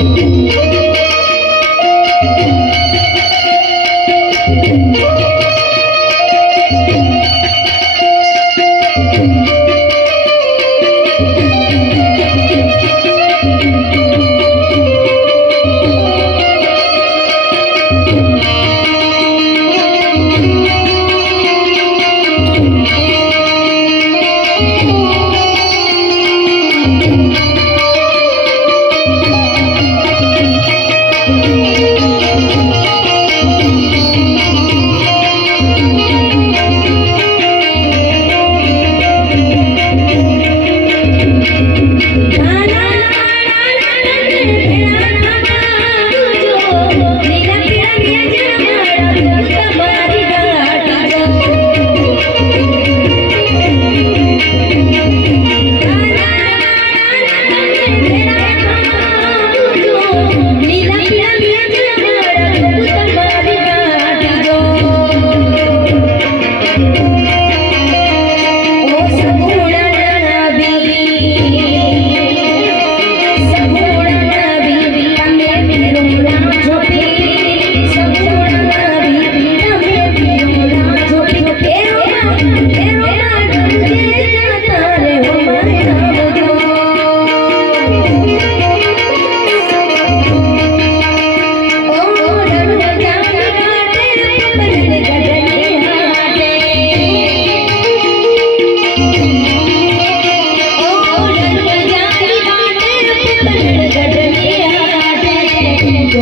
Thank you.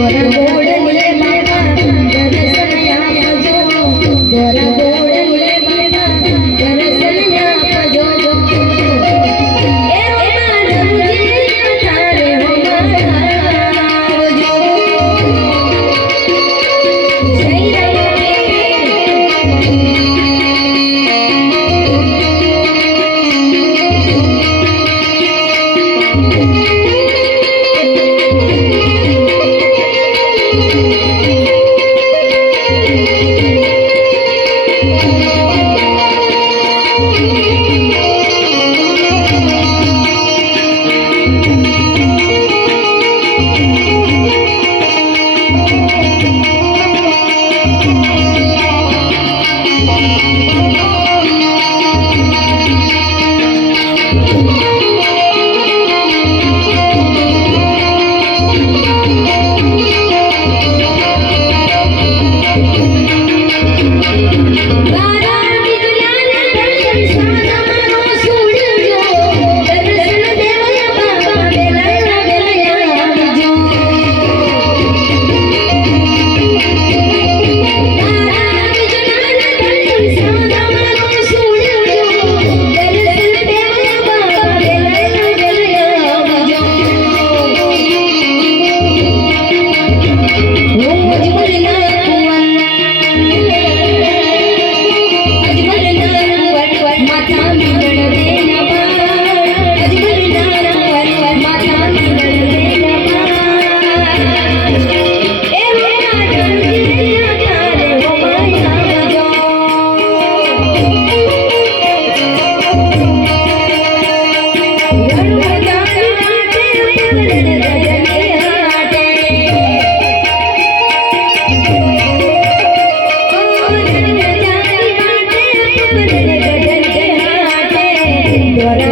我的不认 Yeah. llorar.